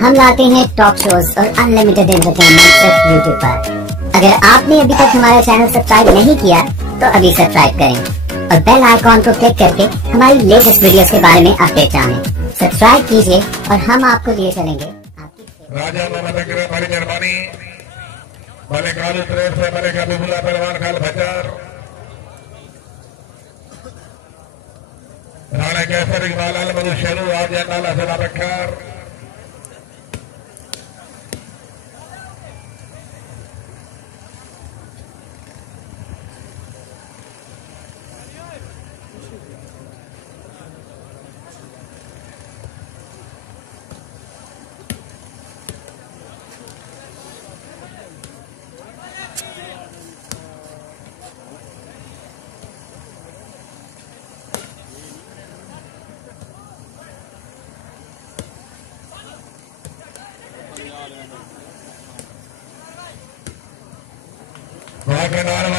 हम लाते हैं talk shows और अनलिमिटेड एंटरटेनमेंट सिर्फ यूट्यूब पर। अगर आपने अभी तक हमारा चैनल सब्सक्राइब नहीं किया तो अभी सब्सक्राइब करें और बेल आइकॉन को क्लिक करके हमारी लेटेस्ट वीडियोस के बारे में अपडेट जानें। सब्सक्राइब कीजिए और हम आपको लिए चलेंगे राजा मोहम्मद हमारी मेहरबानी मलिक कालू त्रेर से मलिक अबीबुल्लाह पहलवान खाल भज्जर राणा कैसर इकबाल अलमदु शेरू आज नाला सला बकर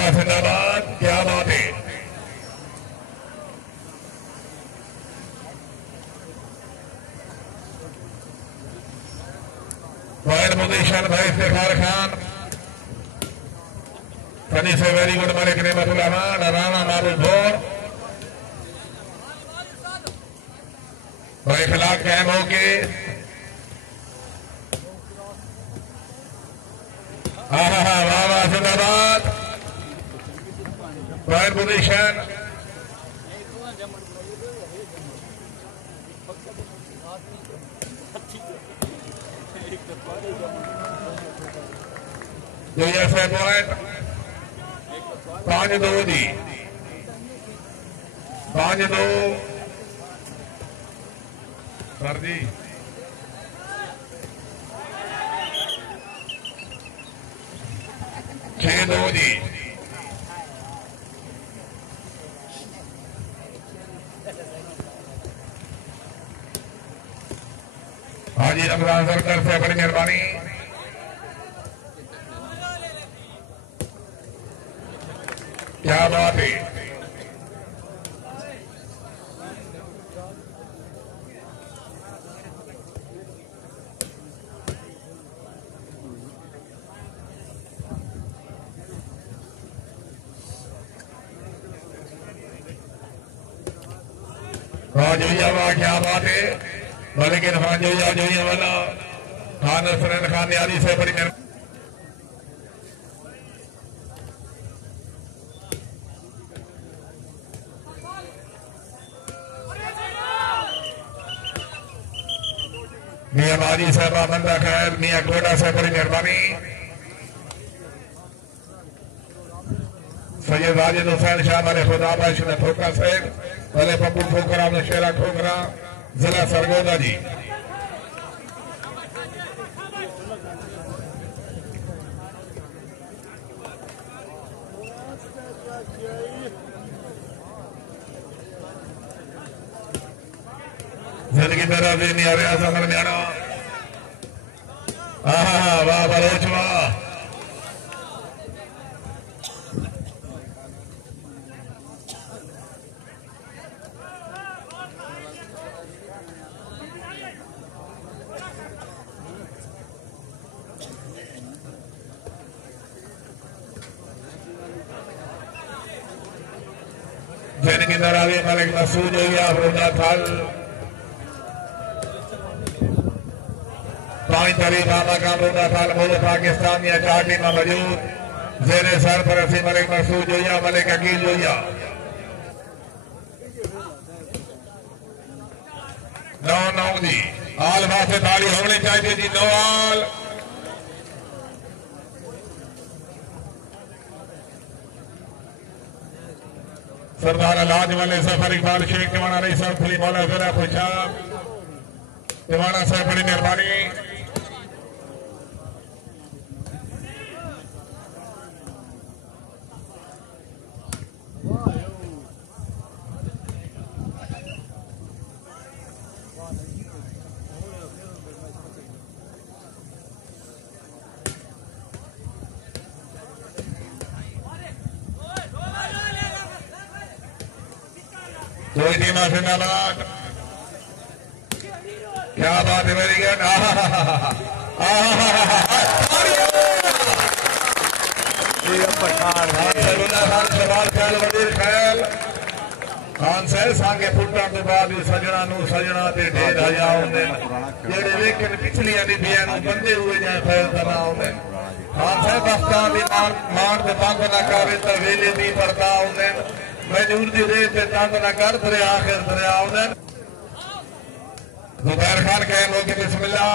जिंदाबाद। क्या बात है। पॉइंट पोजीशन भाई इफ्तिखार खान सनी से वेरी गुड मलिक नेमतुल रहमान राणा मारूफ भोर भाई खिलाफ कैम होके वाह जिंदाबाद। पॉइंट पोजीशन पॉइंट 5-2 जी 5-2 सर जी 6-2 जी हाजी रमजान सरकार से बड़ी मेहरबानी। क्या बात है। वाह क्या बात है। मलिक इरफान जोया वाला खान हसन खान यादी से बड़ी मेहरबानी। मियाँ बाजी साहबा बंदा खैर मियाँ गोडा से बड़ी मेहरबानी। सैयद वाजिद हुसैन शाह वाले खुदा बाश ने ठोकरा साहब वाले पप्पू ठोकरा ने शेरा ठोकरा जिला सरगोदा जी जिंदगी मेरा भी नहीं आ रहा समझ में आना। वाह बलोच वाह। जिंदगी मेरा भी मलिक मसूद हो गया होगा थल 5 तारीख आमा का होगा थल वो पाकिस्तान या 4 टीम मौजूद जेरे सरपरस्ती मलिक मसूद जोया मलिक अकील जोया 9-9 जी आल वास्ते ताली होनी चाहिए जी। 9 आल सरदार अलाज वाले सफर इकबाल शेख टिवाणा रही साहब खुली मौला जरा खुशाब टिवाणा साहब बड़ी मेहरबानी। दो टीम जिंदाबाद। क्या बात है, वेरी गुड। सवाल ख्याल वजीर ख्याल खान साहब सांगे फुटा तो बाद सजना सजना ढेर हजा होंगे जेडे वेखन पिछलियां निभियां बंदे हुए जाए फैलता ना होंगे। खान साहब बख्ता भी मान ते तंग न करे तो वेले भी परता होंगे। मजूर दी रेत ते तंग न कर दरिया आखिर दरिया होंगे। जुबैर खान कहे मोगी बिस्मिल्लाह।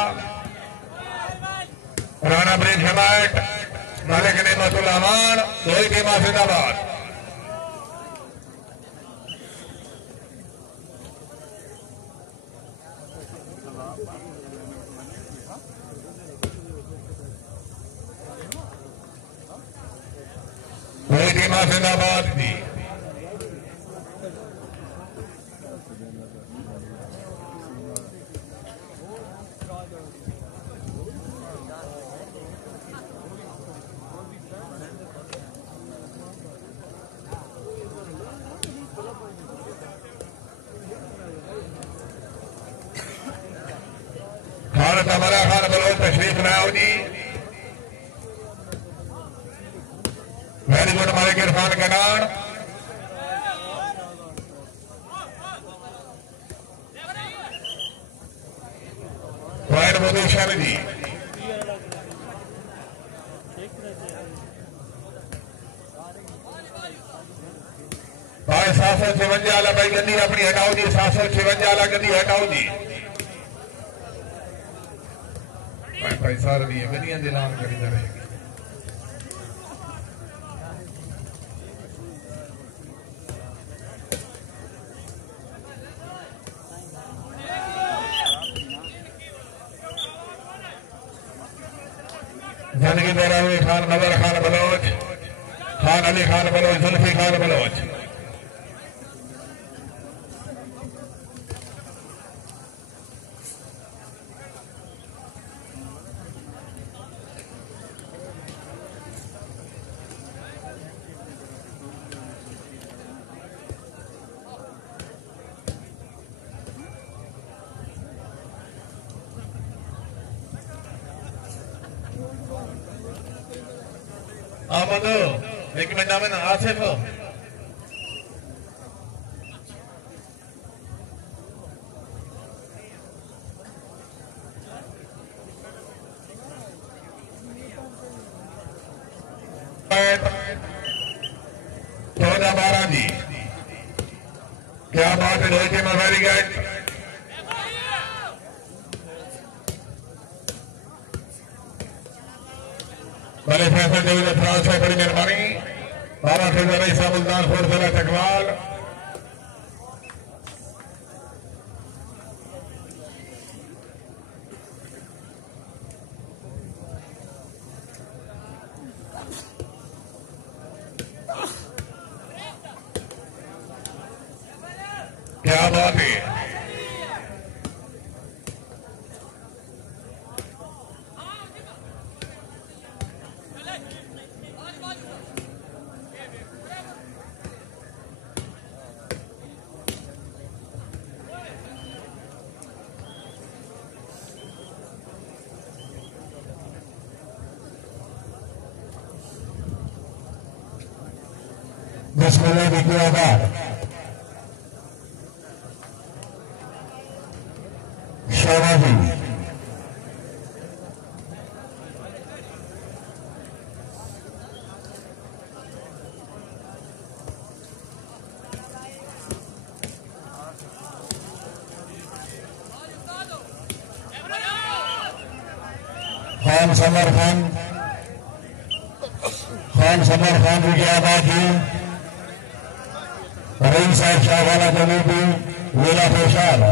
राणा ब्रिज हिमायत मालिक नेमतुल अमान दोई की माफिदाबाद। दोई की माफिदाबाद थी। खान तमरा खान बलोच तशरीफ लाओ जी। वेरी गुड मालिक इरफान कनान। वाइड मोदी जी भाई 756 वाला भाई गंदी अपनी हटाओ जी। 756 वाला गंदी हटाओ जी। भाई सारे भी गलियां ऐलान करी जा रहे। जानकी दौरानी खान नजर खान बलोच खान अली खान बलोच जुल्फी खान बलोच। आमदो एक मिनट में आसिफ चौदह 12 जी। क्या बात है रोहित टीम वेरी गुड। बड़े फैसल डिवीजन फ्रांस है बड़ी मेहरबानी। बाबा फिर मुल्तान फोर्स जिला टकवाल। क्या बात है। बिस्मिल्लाह की आबाद शाबाजी खान समर खान की आबाद जी। रईम साहब शाहवाला जमीबी वेला खुशहाल।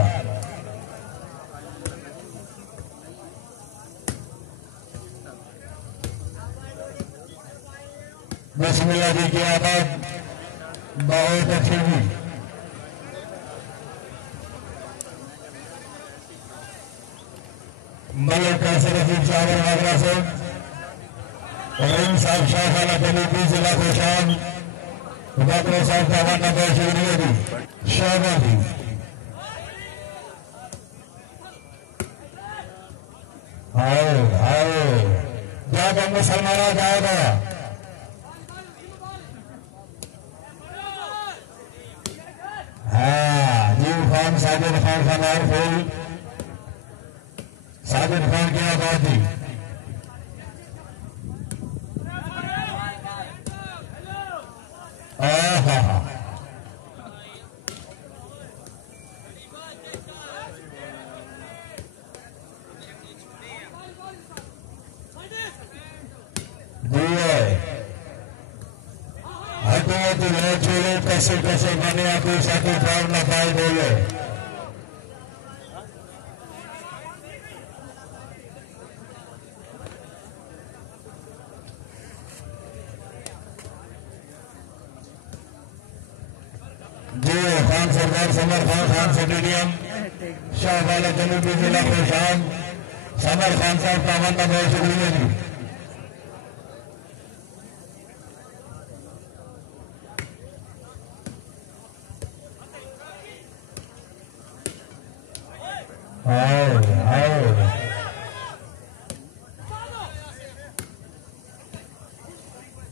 बिस्मिल्लाह जी की आबाद बहुत अच्छी जी। मलिक कैसे रफीक साहब आगरा से। रईम साहब शाहवाला जमीबी जिला खुशहाल। डॉक्टर साहब का हमारा बहुत शुक्रिया जी। शाबाजी आओ आओ जब मुसलमाना जाएगा हाँ जी खान साजिद खान खान फूल साजिद खान की आबादी कैसे कैसे बने आपको साथी भाव न पाए बोले जी खान सरदार समर खान स्टेडियम शाहवाला जनूबी जिला खुशाम समर खान साहब का आमंत्रण बहुत शुक्रिया जी।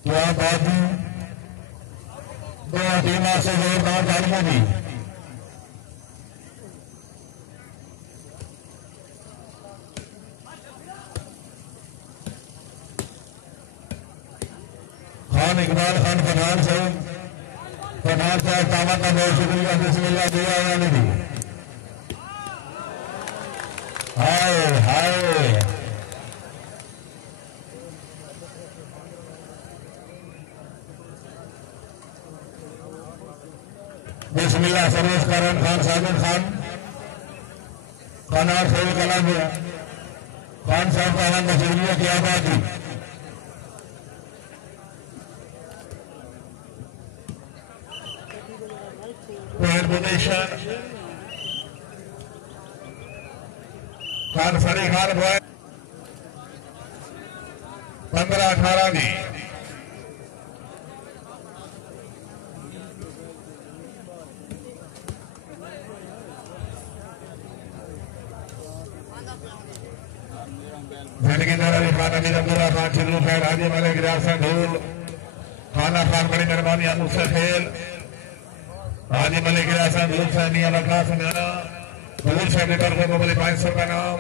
क्या बात है दो टीमा से जोरदार तालियां दी खान इकबाल खान पठान साहब तामत का बहुत शुक्रिया बिस्मिल्लाह दिया यानी दी हाय हाय बिस्मिल्लाह सर्वेश करण खान साजिद खान खान और खेल कला में खान साहब का आनंद शुक्रिया की आबादी खान सरी खान बॉय 15-18 दी जिंदगी नारा खान अमीर अब्दुल्ला खान चिल्लू खैर हाजी मलिक रियासत धूल खाना खान बड़ी मेहरबानी मुझसे खेल हाजी मलिक रियासत धूल से मियां बखा सुनाना धूल से निकल को बोले 500 का नाम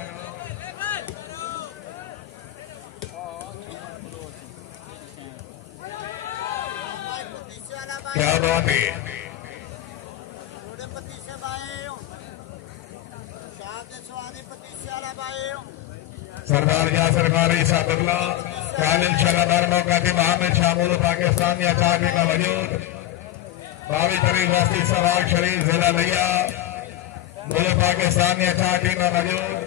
क्या बात है सरदार या सरकारी साबला कालिल शरादार मौका के में शामिल पाकिस्तान या चाहने का वजूद बावी तरीक वस्ती सवाल शरीफ जिला लिया बोले पाकिस्तान या चाहने का वजूद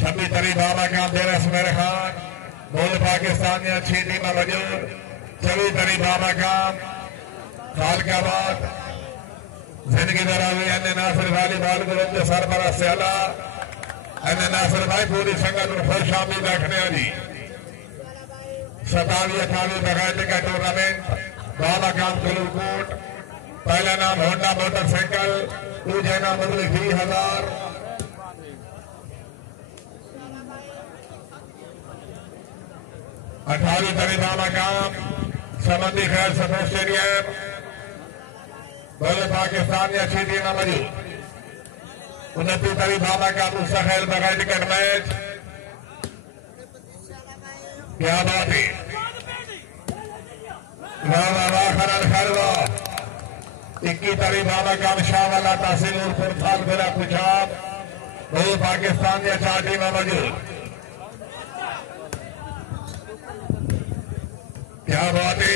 26 तारीख बाबा का तेरा सुमेर खान बोले पाकिस्तान या छीटी का वजूद 24 तारीख बाबा का साल के बाद जिंदगी दरावी अन्य नासिर वाली बाल गुरुद सरबरा सेला अन्य नासिर भाई पूरी संगत में खुश शामिल रखने जी 27-28 बगायती का टूर्नामेंट बाबा काम कुलूकोट पहला नाम होंडा मोटरसाइकिल दूसरा नाम 20,000 28 तारीख बाबा काम समंदी खैर सफर स्टेडियम बोले पाकिस्तान या छीटी ना मौजूद 29 तारीख बाबा का मुस्तखिल बगैर टिकट मैच क्या बात है 21 तारीख बाबा का शाहवाला तहसील फुरफान जिला खुशाब वो पाकिस्तान या चाटी में मौजूद क्या बात है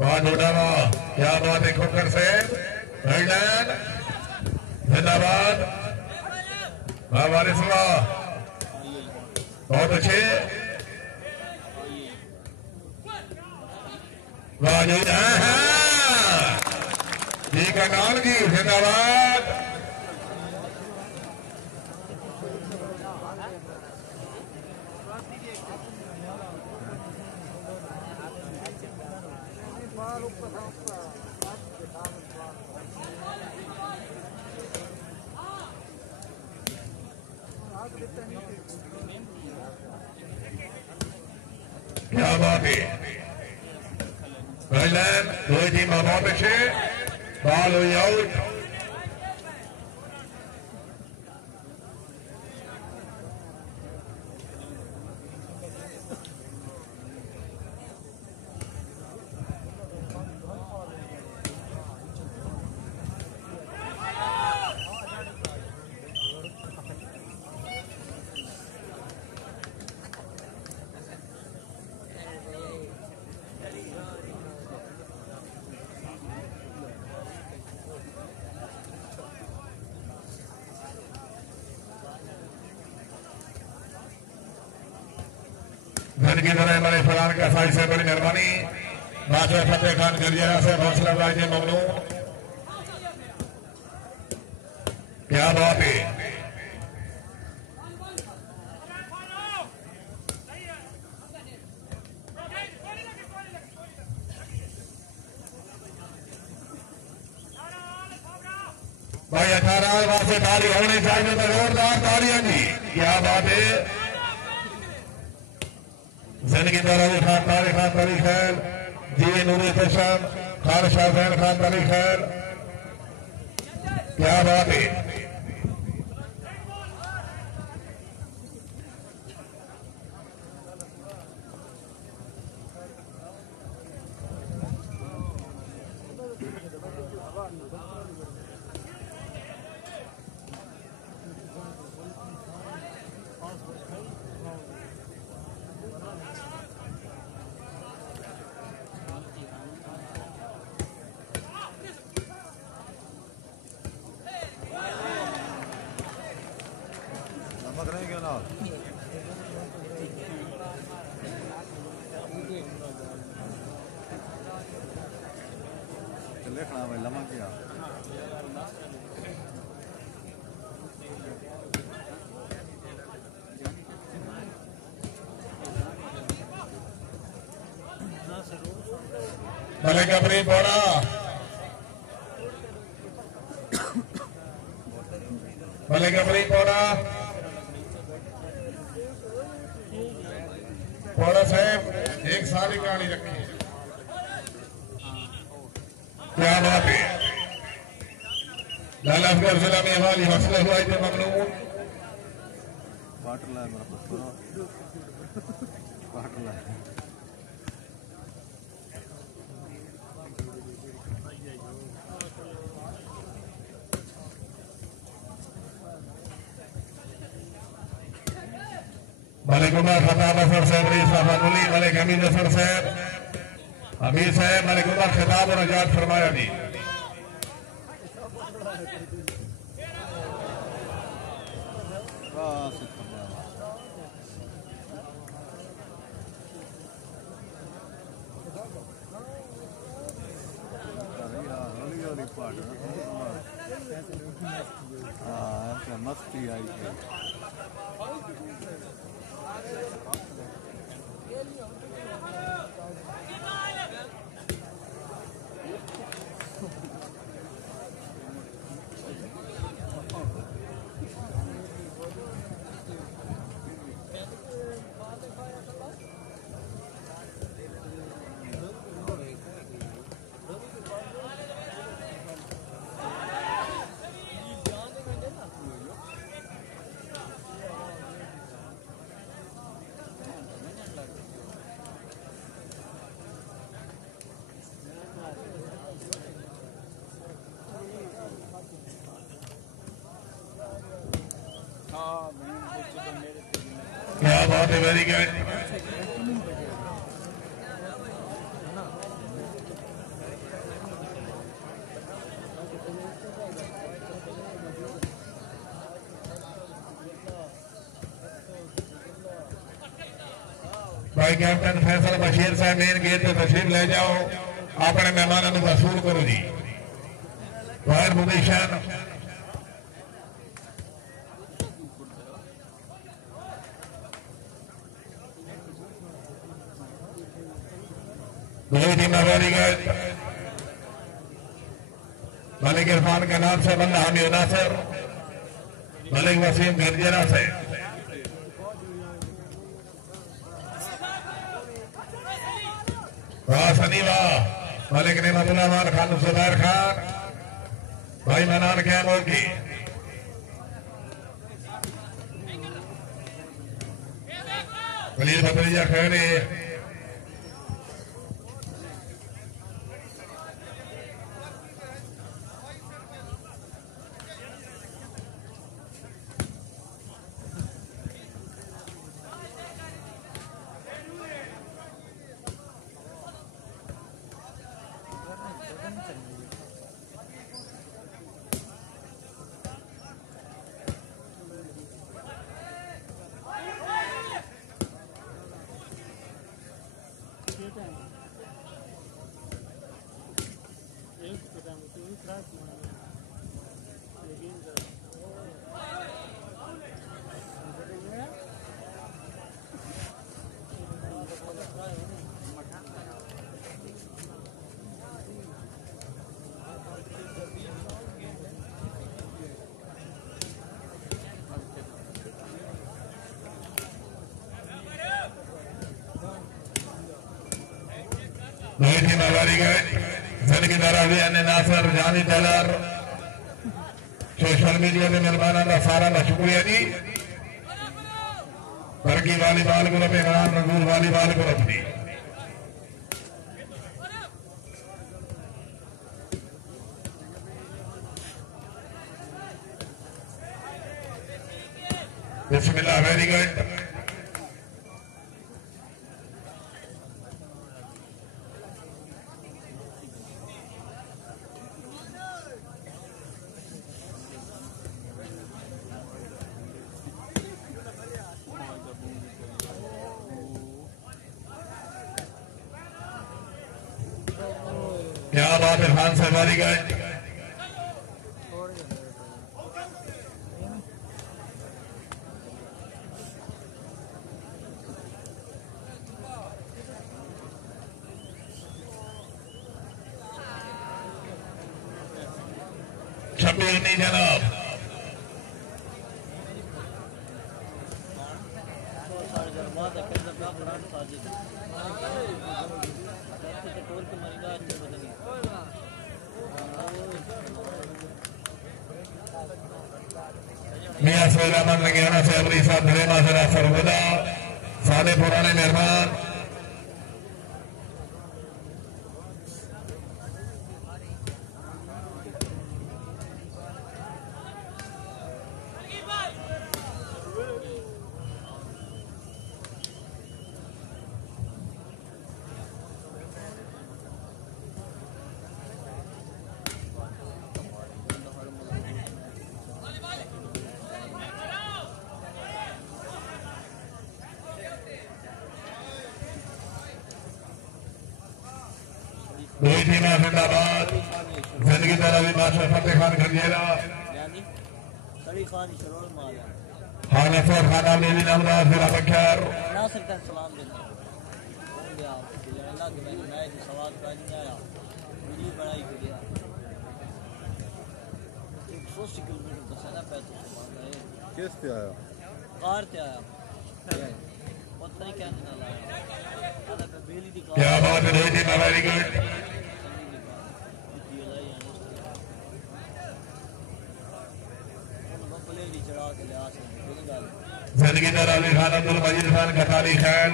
क्या बात है खोकर से जिंदाबाद बहुत अच्छे वाह जी जी करनाल की जिंदाबाद। क्या बात है वेल्डन दो टीम बहुत अच्छे बॉल हुई आउट। धन की तरह हमारे फरहान का साइड से बड़ी मेहरबानी। बादशाह फतेह खान गलियारा से हौसला अफजाई ममनून। क्या बात है भाई 18 वहां से ताली होनी चाहिए तो जोरदार तालियां जी। क्या बात है जिंदगी तारीख खान तारीख खान तारीख खैर जी नूरी फैशन खान शाहजैन खान तारीख खैर। क्या बात है लिखना भाई लमा क्या भले कपड़ी पड़ा भले कपड़ी पड़ा पौड़ा साहब एक सारी कहानी रखी है। क्या बात है लाला अफजल जिला में हमारी हौसला हुआ थे ममनून। वाटर लाए मेरा वाटर लाए मलिक उमर खताब असर साहब रईसाफानुली मलिक हमीद असर साहब हमीद साहब मलिक उमर खिताब और आजाद फरमाया जी। मस्ती आई है क्या बात है वेरी गुड। भाई कैप्टन फैसल बशीर साहब मेन गेट पे तशरीफ ले जाओ। अपने मेहमानों को वसूल करो जी फायर पोजीशन दो टीम वाली गए मलिक इरफान के नाम से बंदा हामिद नासिर मलिक वसीम गर्जना से सनीवा मलिक नेमतुल्लाह खान जुबैर खान भाई मनान कैमूर की वलीद भतीजा खैरी रोहित मवारी गए जिनकी तरफ अन्य नासर जानी टेलर सोशल मीडिया के मेहरबाना का सारा का शुक्रिया जी Barki volleyball group Imran Rangool volleyball group जी बिस्मिल्लाह वेरी गुड क्या बात है खान साहब वाली गए छब्बीस नहीं जनाब मियां सोहेल अहमद लंगियाना से अमरी साहब धरेमा से सरगुदा सारे पुराने मेहमान रोहित जिंदाबाद जिंदगी तरह बादशाह फतेह खान खंडेला खान अफर खान अमीन अमदाद फिर बख्यार किस पे आया कार पे आया पता नहीं क्या निकाला क्या बात है रोहित वेरी गुड जिंदगी तरह अली खान अब्दुल मजीद खान कतारी खैल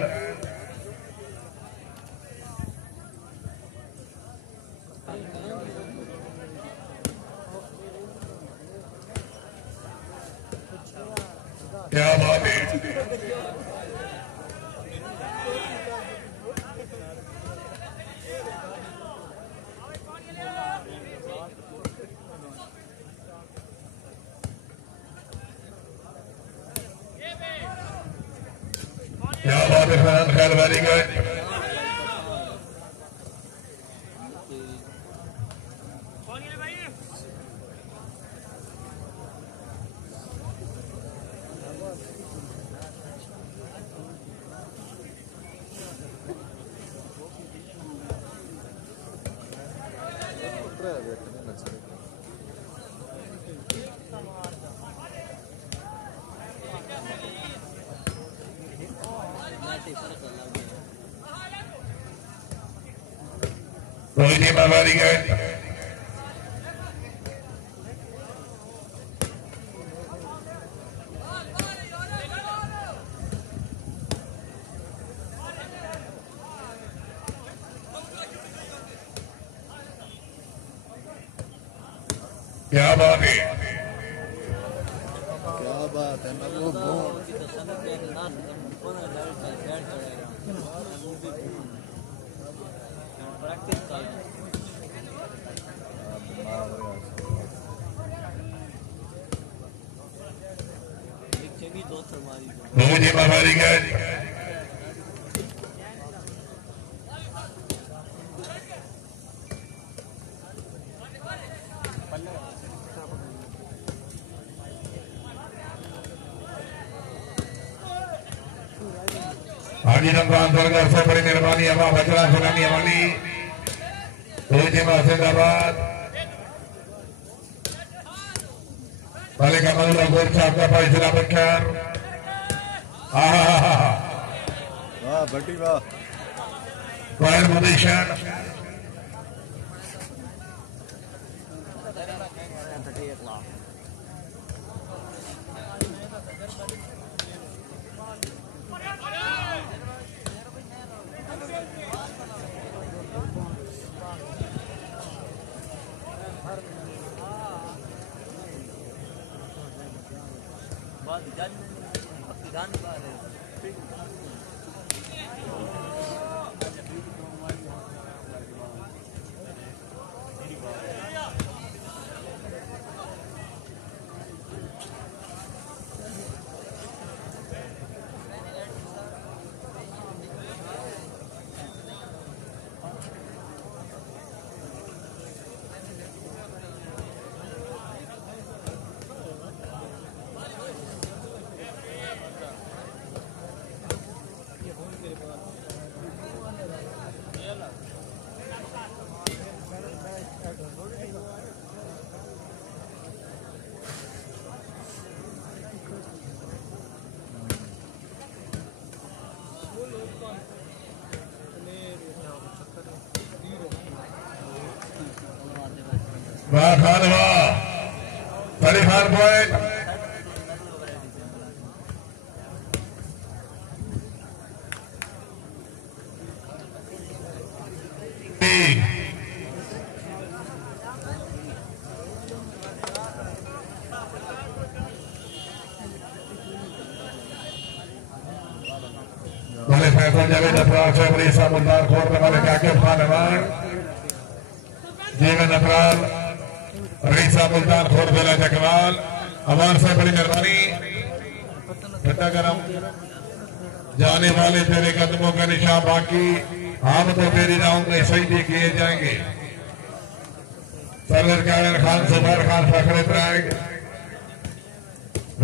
क्या बात है क्या बात है फरहान खैर वेरी गुड रोहित बाबारी गए क्या बात है नगो बोल रोहित बाबारी गए हाजी रमजान दरगाह से बड़ी मेहरबानी अमा बजरा सुनानी वाली जिंदाबाद वाले का मौला गोल साहब का फैसला बख्यार वाह बटी वाह वायर मुदेशन वाह खान वाह 35 पॉइंट भले फैसल जावेद अफराज से बड़ी सामुदार खोर में वाले काकिब खान अमान जीवन अफराज रईसा मुल्तान खोर बेला जकवाल अमान से बड़ी मेहरबानी ठंडा गरम जाने वाले तेरे कदमों का निशान बाकी हम तो तेरी राहों में सजदे किए जाएंगे। सरवर कायर खान सुबैर खान फखरे ट्रैक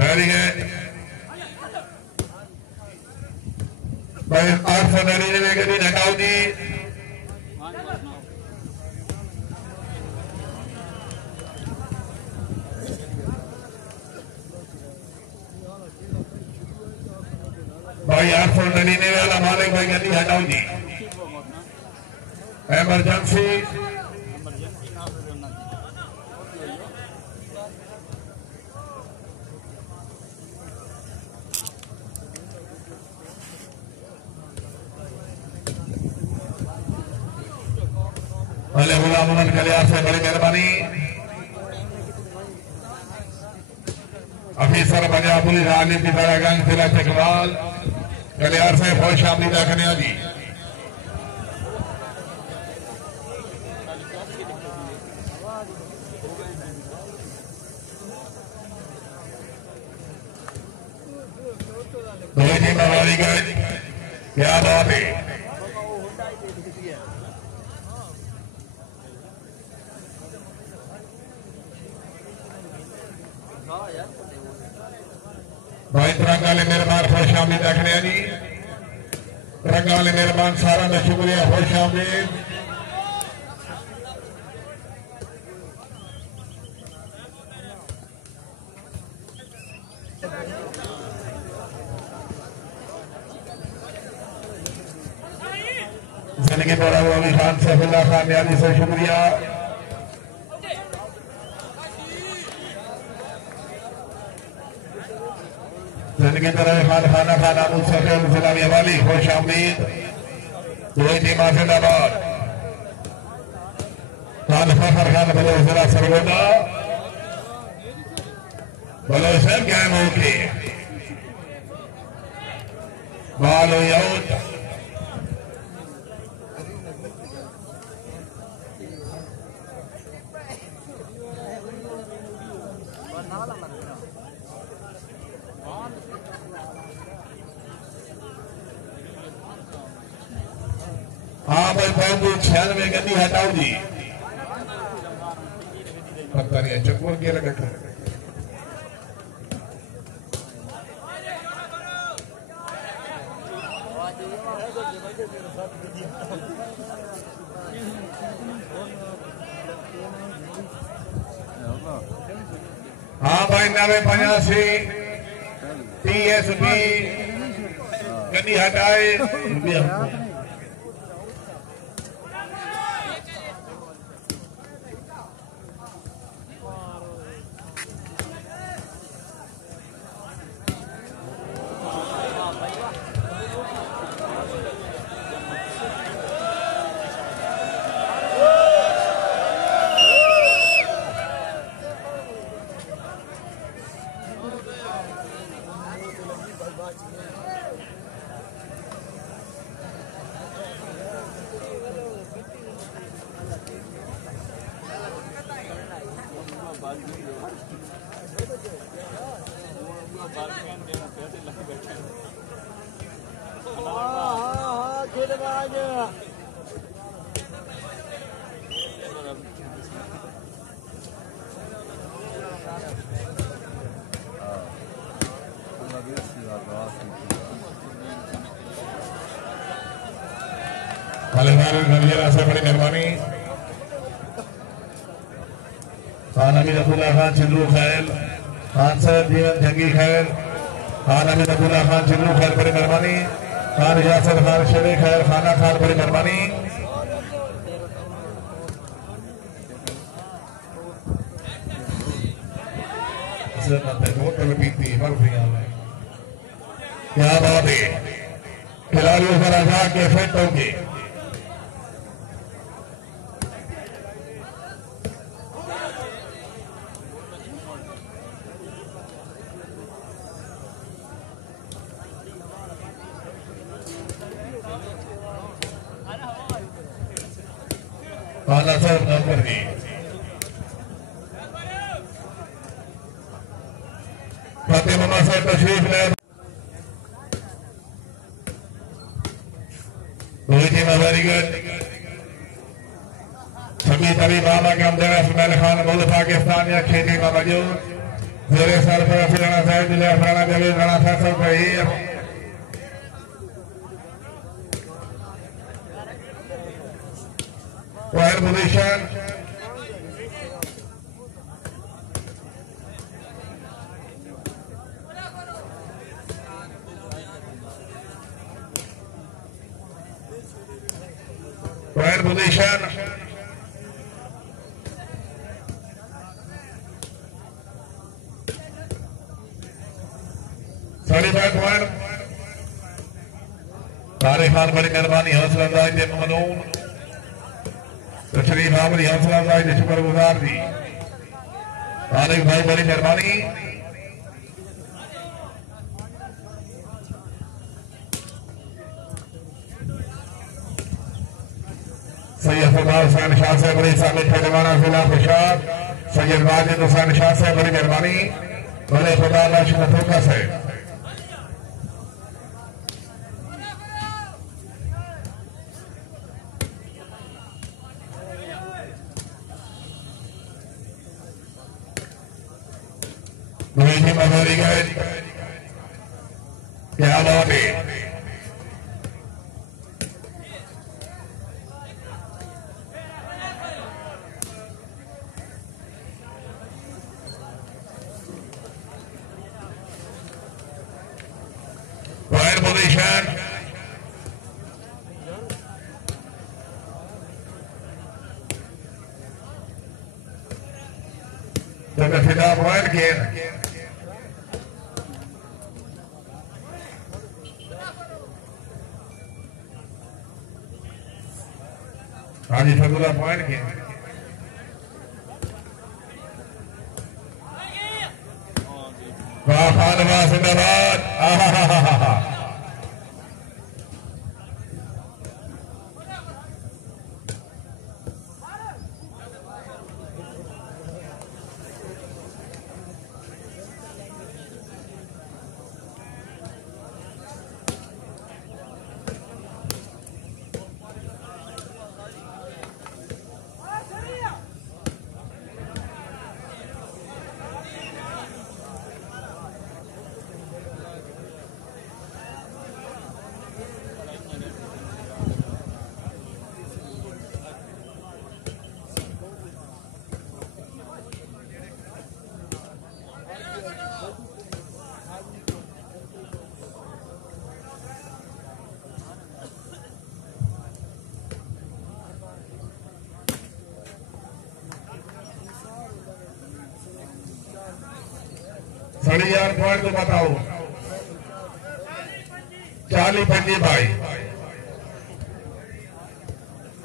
वेरी गुड भाई 899 के दिन हटाओ जी भाई 899 वाला मालिक भाई गड्डी हटाओ जी इमरजेंसी भले गुलाम मोहम्मद कलियार से बड़ी मेहरबानी अफीसर पंजाब पुलिस आलिम की तरह जिला चकवाल कलियार से फौज शामली रखने जी जी मवाली गए क्या बात है भाई तिरंगा वाले मेहरबान खुश शामिल रखने जी तिरंगा वाले मेहरबान सारा का शुक्रिया खुश शामिल जिंदगी पर अली खान सैफुल्लाह खान न्याजी से शुक्रिया। जिंदगी पर खाना खाना मुसफिल सलामी वाली खुश आमदीद दो टीम जिंदाबाद। खान फखर खान बलो जिला सरगोदा बलो सब गेम होके बालो याउट हाँ भाई 96 गंदी हटाओ जी पता नहीं चक्कर क्या लगा। हाँ भाई 985 TSB गंदी हटाए से बड़ी मेहरबानी। खान अमीर अब्दुल्ला खान चिल्लू खैर खान साहब जीवन जंगी खैर खान अमीर अब्दुल्ला खान चिल्लू खैर बड़ी मेहरबानी। खान यासर खान शेरे खैर खाना खान बड़ी मेहरबानी। क्या बात है खिलाड़ियों पर आजा के फिट होंगे। आला साहब नंबर जी फातिमा साहब तशरीफ ले वेरी गुड। सभी तभी बाबा के अमजद इसमाइल खान मुल्क पाकिस्तान या खेती में मौजूद मेरे सर पर राणा साहब जिले राणा जवेद राणा साहब रही Well position. Well position. $35 Tariq Khan बड़ी मेहरबानी हौसला अफजाई ममनून तशरीफ आमदी हौसला अफजाई शुक्रगुजार दी तारिक भाई बड़ी मेहरबानी। सैयद फरमान हुसैन शाह से बड़ी सामने खिलवाना जिला खुशाब सैयद वाजिद हुसैन शाह से बड़ी मेहरबानी। बड़े खुदा फोकस है वेरी गुड। क्या बात है फायर पोजीशन तो फिदा पॉइंट गेंद हाँ जी फगुला पॉइंट गेंद वाह खानवा जिंदाबाद साढ़े यार पॉइंट तो बताओ 40-25 भाई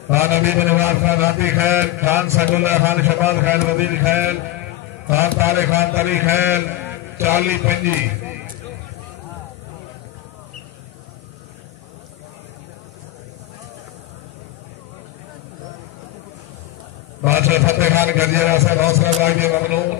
खान अमीर नवाज खान हाथी खैर खान सैदुल्ला खान शबाज खैर वजीर खैर खान ताली खैर 40-25 बादशाह फतेह खान गजिया से हौसला लागे ममनून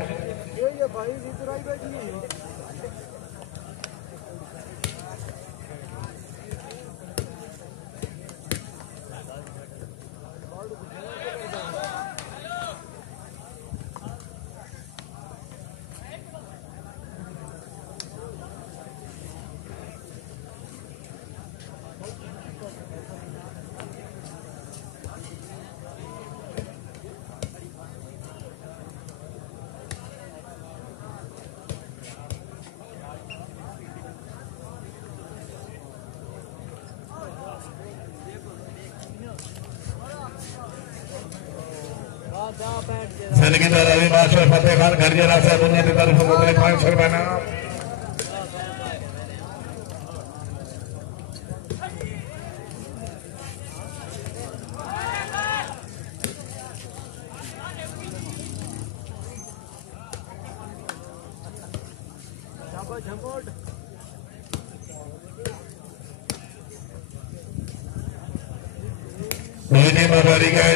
जिंदगी तो रवि बादशाह फतेह खान गजिया से दुनिया की तरफ मुझे 500 रुपए ना नहीं मवारी गए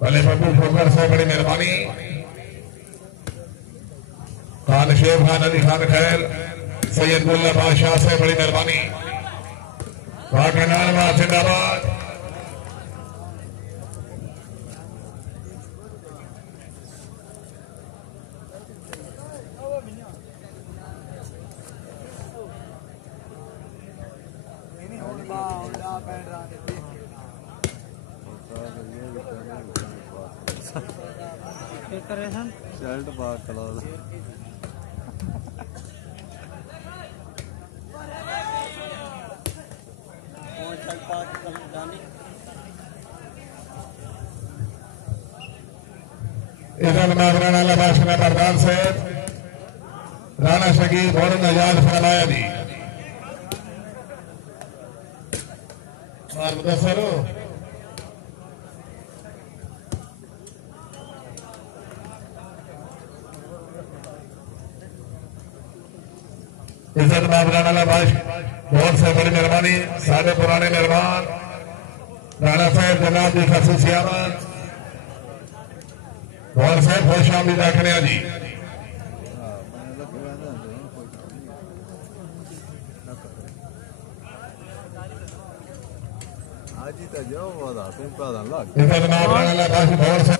भले बबू फोकर से बड़ी मेहरबानी खान शेख खान अली खान खैर सैयद मुल्ला बादशाह से बड़ी मेहरबानी वाकनालवा जिंदाबाद शर्ट बाहर खड़ा इधर राणा लबाश ने बरदान से राणा शकीब और नजाद फरमाया दी मुदस्सर इज्जत राणा लबाश बहुत से बड़ी मेहरबानी साढ़े पुराने मेहमान राणा साहब जनाब की खसूसियात और साहब खुश आमदीद आखने जी आज ही तो जाओ वादा तुम प्रधान लग इधर राणा लबाश बहुत से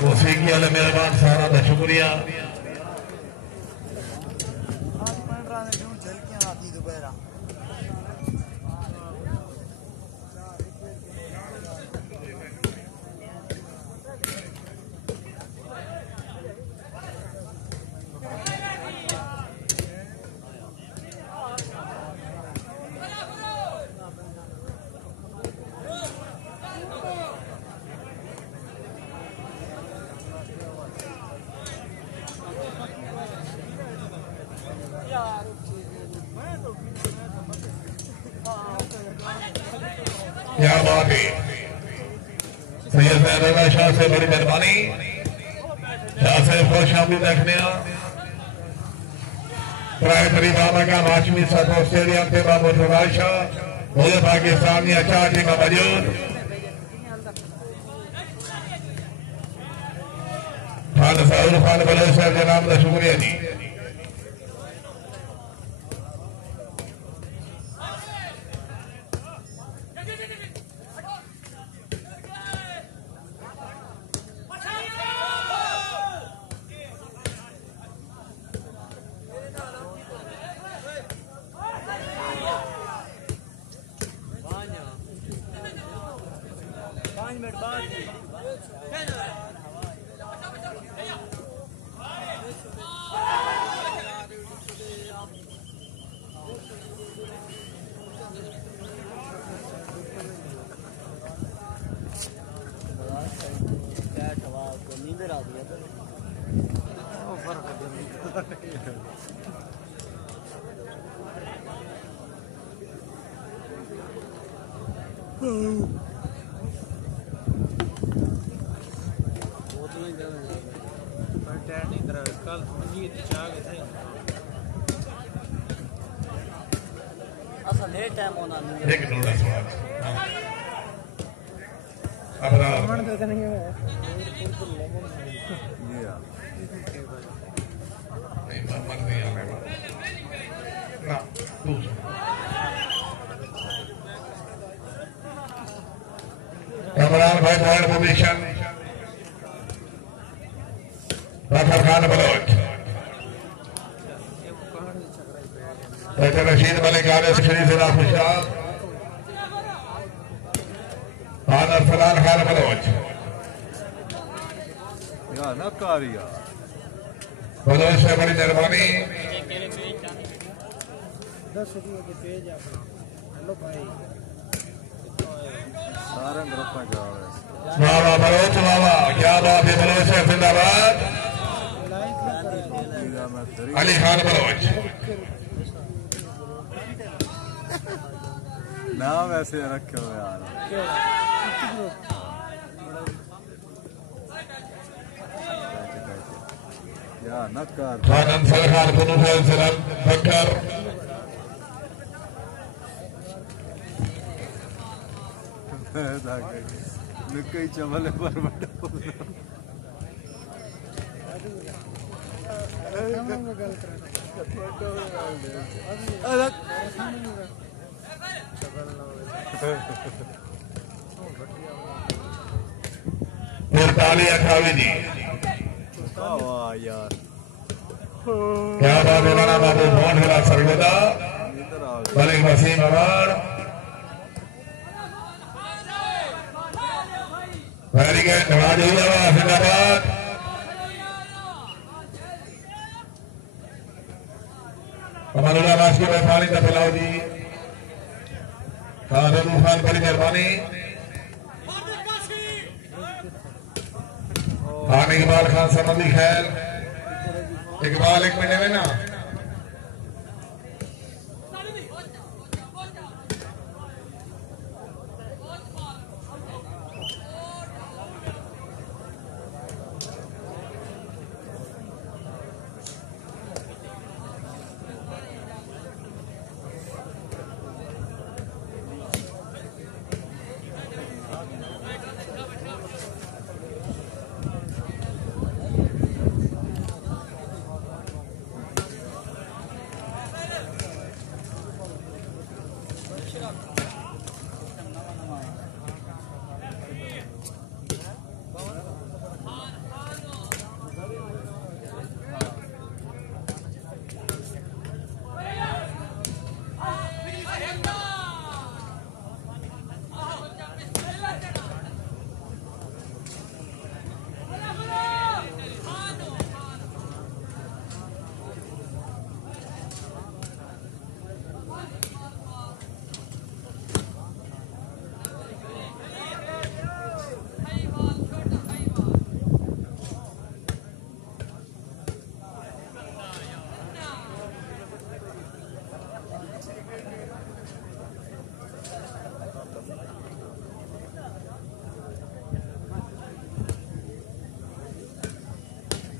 कोसेगी वाले मेहरबान सारा का शुक्रिया क्या बात है। सैयद रजा शाह से बड़ी मेहरबानी। शाह साहब खुश आमदी देखने प्राइमरी बाबा का हाशमी सतो स्टेडियम के बाबू राशा मुझे पाकिस्तानी अच्छा टीम मौजूद खान साहब खान बलोच साहब जनाब का शुक्रिया जी। इमरान भाई पॉइंट पोजीशन रफर खान बलोच रशीद मलिक आले शरीफ जिला खुशाब आनर फलान खान बलोच बलोच से बड़ी मेहरबानी। बाबा बलोच बाबा क्या बात है। बलोच है जिंदाबाद। अली खान बलोच नाम ऐसे रखे हो यार। यार नक्कार खान सरकार दोनों बकर कई चमले पर ताली अठावी जी यार क्या बात है। राणा बाबू भवन हिला Sargodha Malik Waseem award very good. जिंदाबाद। अमरुल्लाह राष्ट्रीय में पानी का फैलाव जी खान बड़ी मेहरबानी। खान इकबाल खान संबंधी खैर इकबाल एक मिनट में ना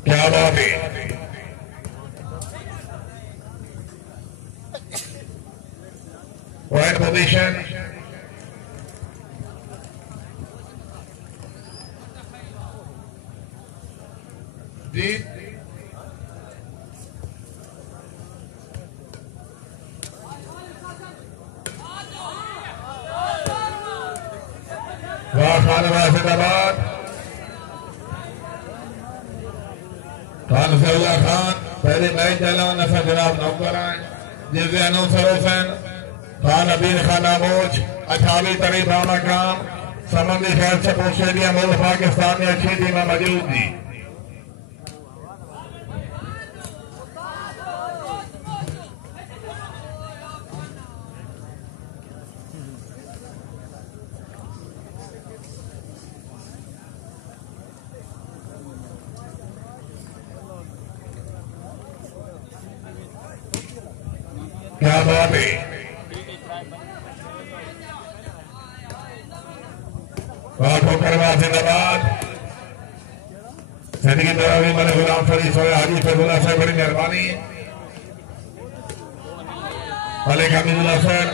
क्या बात है। पॉइंट पोजीशन जी। वाह खान जिंदाबाद। खान फैला खान पहले मैच डाला नफा जनाब नौकर आए जिससे अनुसर हुसैन खान अबीर खान आमोज 28वीं तारीख रामा काम समंदी खैर सपोर्ट स्टेडियम मुल्क पाकिस्तान में अच्छी टीम मौजूद थी। क्या बात है। जिंदाबाद। जिंदगी दरावी मैंने गुलाम फरी सोए हाजी फैजुल्ला साहब बड़ी मेहरबानी। मलिक हमीदुल्लाह सर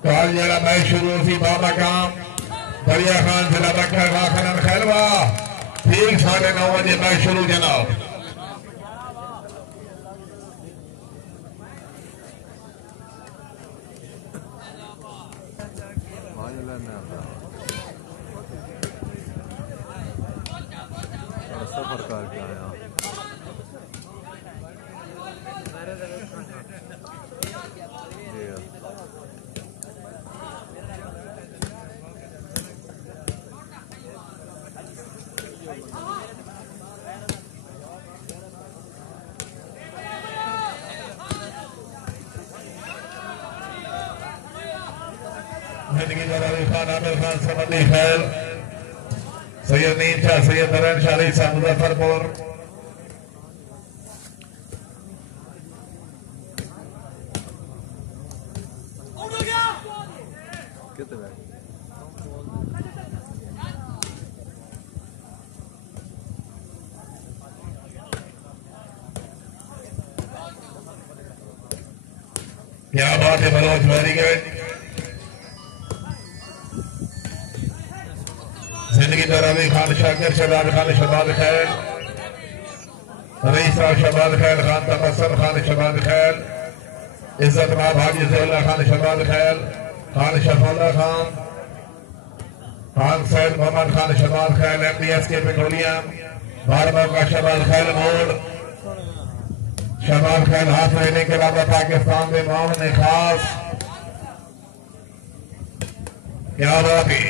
कल जरा मैच शुरू थी बाबा काम दरिया खान जिला बखर वाखन खैलवा ठीक 9:30 बजे मैच शुरू जनाब। सफर करके आया जिंदगी दरावी खान आमिर खान समंदी खैर सैयद नीम शाह सैयद नरैन शाह रईसा मुजफ्फरपुर। क्या बात है बलोच वेरी गुड। जिंदगी दरावी खान शाकिर शहबाज खान शहबाज खैर रईसा शहबाज खैर खान तबस्सुम खान शहबाज खैर इज्जत माब हाजी ज़ैला खान शहबाज खैर खान शफुल्ला खान खान सैद मोहम्मद खान शहबाज खैर MDS के पेट्रोलियम बारबा का शहबाज खैर मोड़ शहबाज खैर हाथ रहने के अलावा पाकिस्तान में मामले खास। क्या बात है।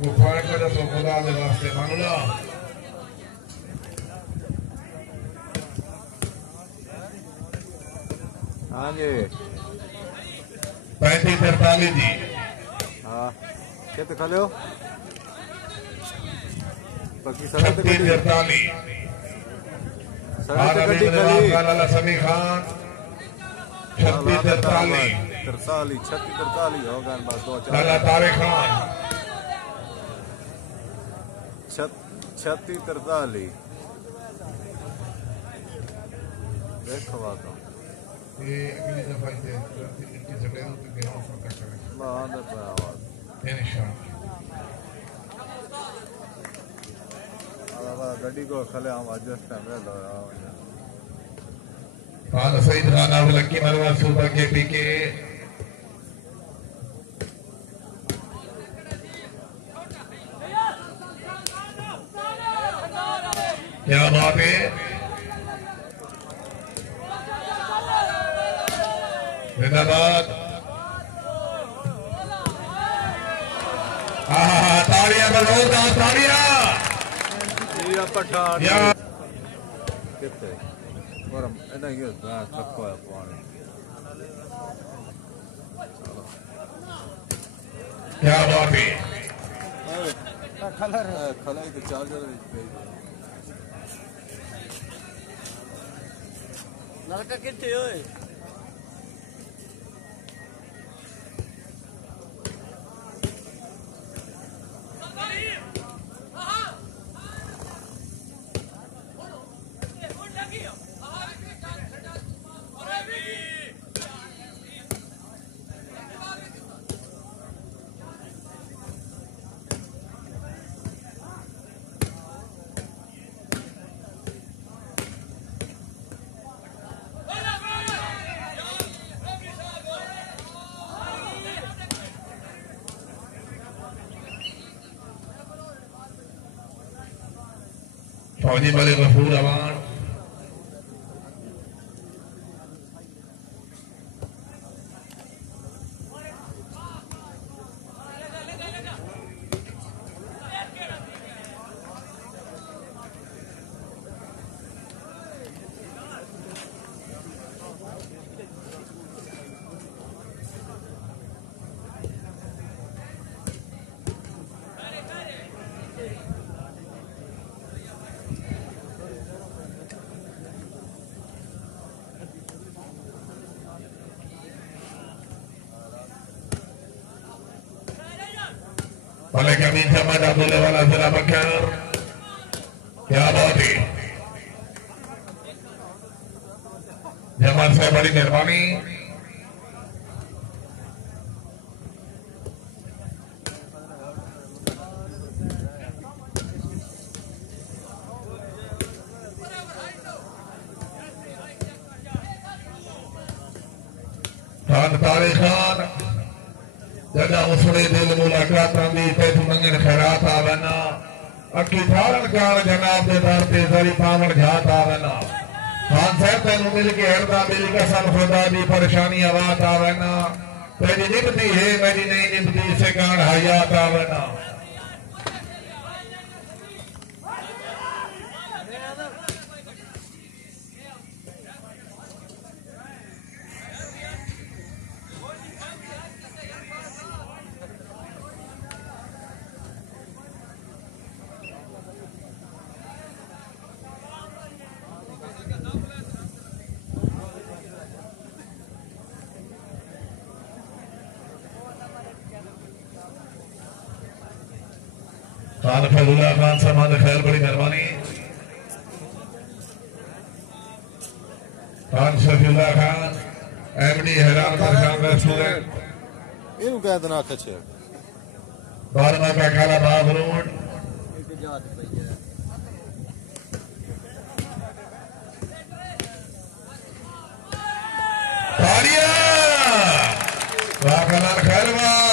पॉइंट को जब खुदा के वास्ते मान लो हाँ जी 35-43 जी। हाँ कितने खा लो 36-43 समी खान 36-43 होगा बस 2-4 तारे खान 36-43 देखो बात ये अगली दफा इनकी जगह पे गिरा फर्क करें बात है आवाज इंशाल्लाह गड्डी को खले हम एडजस्ट कर रहे हो खान सईद खान अब लक्की मरवा सुपर केपी के क्या बात है। जिंदाबाद। तालियां बजाओ तालियां। पठान या कितने और इन्हें ये थको है पानी क्या बात है कलर के चार्जर नलका कितने होए फौजी बड़े Ghafoor Awan oleh kami Jamal Abdul Wala Zala Bakar. क्या बात है जमाल साहब बड़ी मेहरबानी खान तारे खान जदा उसने दिल मुलाकात दी पैठ मंगन खैरात आवना अखी थारन कार जनाब दे दर ते जरी पावन जात आवना खान साहब तेन मिल के हरदा मिल के सब खुदा दी परेशानी आवात आवना तेरी निभती है मेरी नहीं निभती से कान हयात आवना खान फैजुल्लाह खान साहब खैर बड़ी मेहरबानी खान शफीउल्लाह खान एमडी हैरान परेशान रेस्टोरेंट इनु कह देना कछे बारमा का काला बाग रोड तालियां वाह कलाल खैर वाह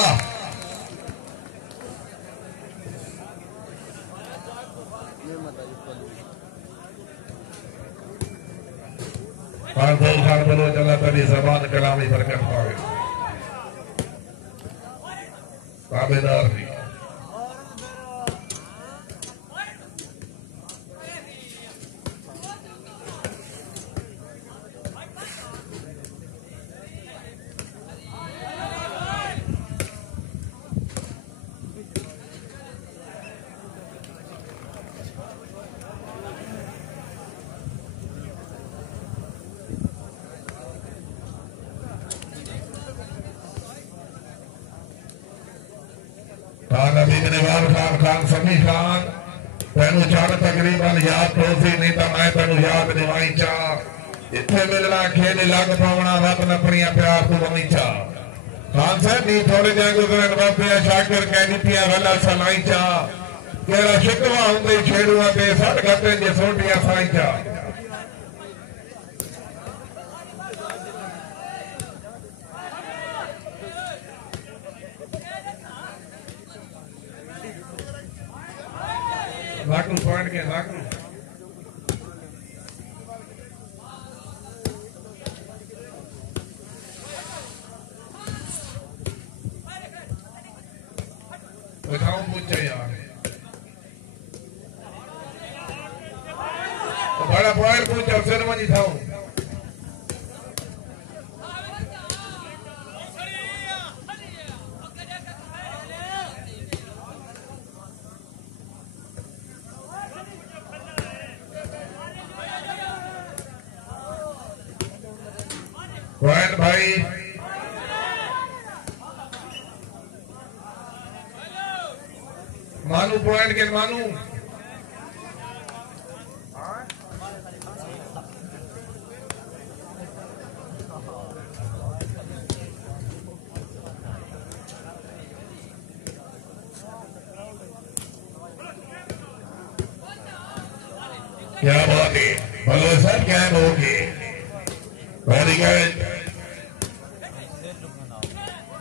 खान बोलो चला तभी जबान कलामी बरकत पावे ताबेदार थी खान अभी खान समी खान तेन चढ़ तकरीबन याद तो सी नहीं तो मैं तेन याद दिवाई चा इतने मिलना खेल लग पावना वतन अपनी प्यार तू बनी चा खान साहब नी थोड़े दिन गुजरन बापे शाकिर कह दी गला सलाई चा केड़ा शिकवा होंदे छेड़ुआ ते सट गते जे सोटियां साई चा लाकू पॉइंट के लाकू दिखाऊं मुझे यार तो बड़ा पॉइंट पूछ अफसर मनी था पॉइंट भाई मानू पॉइंट के मानू क्या बात है बोलो सर क्या बोलोगे वेरी गुड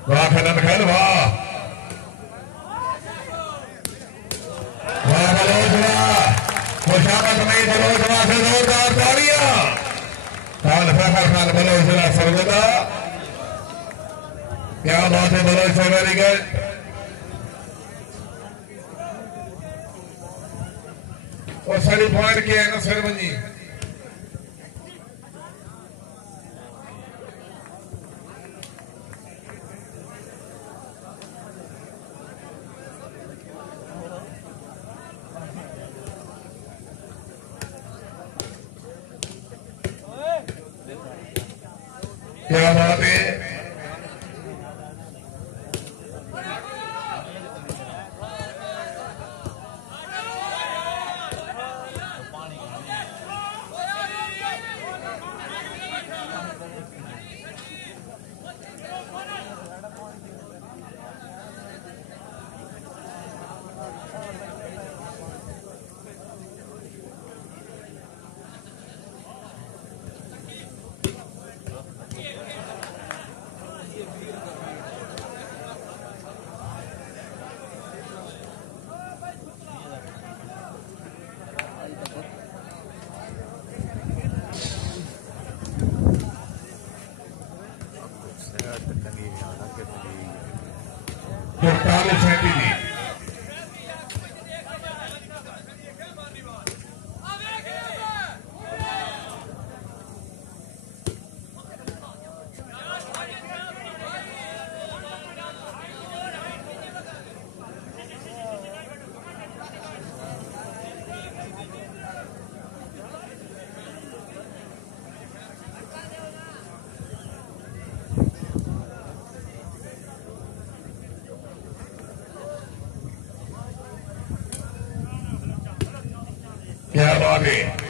वाह खदम खैर वाह वाह बलोचना खुशामद में बलोचना से जोरदार तालियां खान फखर खान बलोचना सरगोदा क्या बात है बलोचना वेरी गुड और साड़ी पॉइंट किया है ना सरमंजी क्या बात है क्या बात है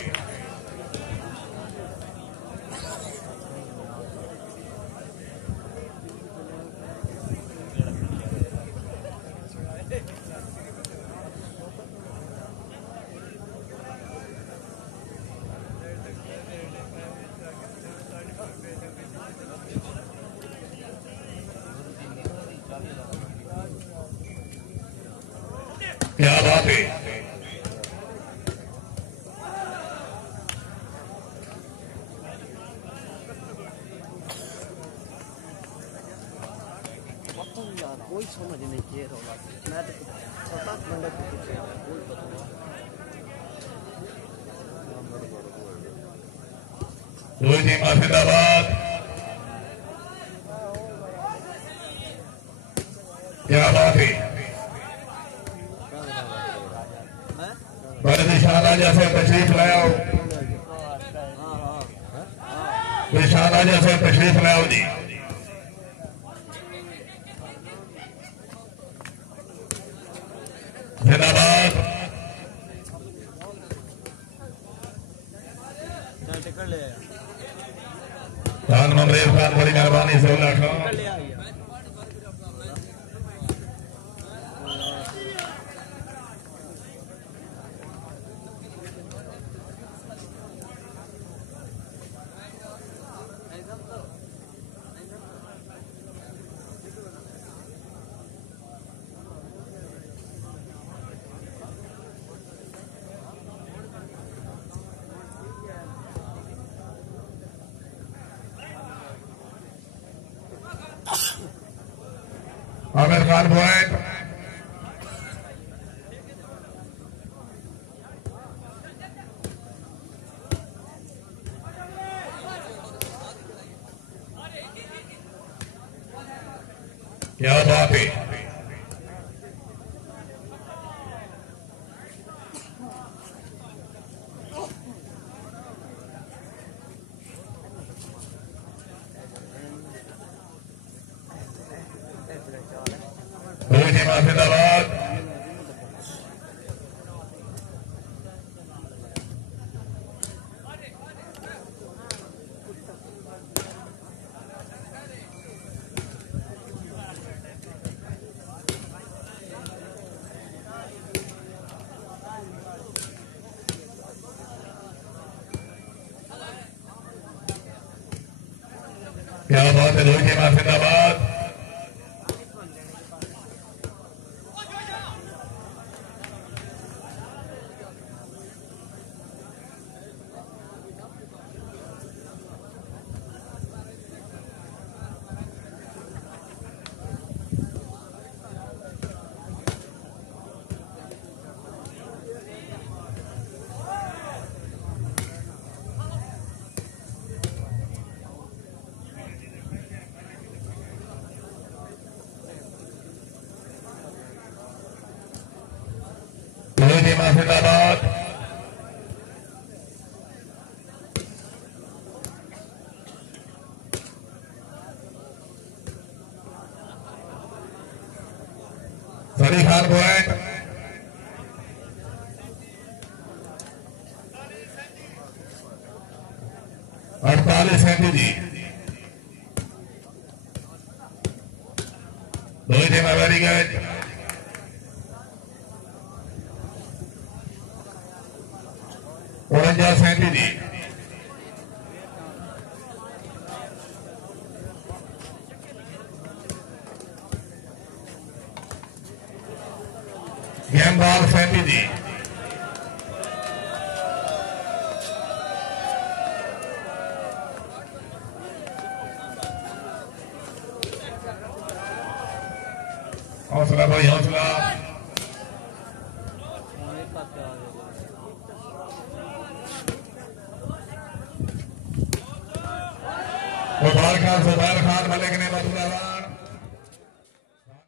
क्या बात है कोई समझ नहीं क्लियर होगा मैं तो 7-8 घंटे कोई पता नहीं जिंदाबाद क्या बात है विशाल जैसे तशरीफ लाया विशाल जैसे तशरीफ लाया जी जिंदाबाद खान ममरेज खान बड़ी मेहरबानी से आमिर खान पॉइंट क्या बात है जिंदाबाद। क्या बात है, रोहित टीम जिंदाबाद। जिंदाबाद। सरी खान पॉइंट। अड़तालीस 37 जी। दोनों टीम वेरी गुड। उनजा 37 जी। गेंदबाज 37 जी। हौसला भाई हौसला। सुबैर खान मलिक ने मसूदा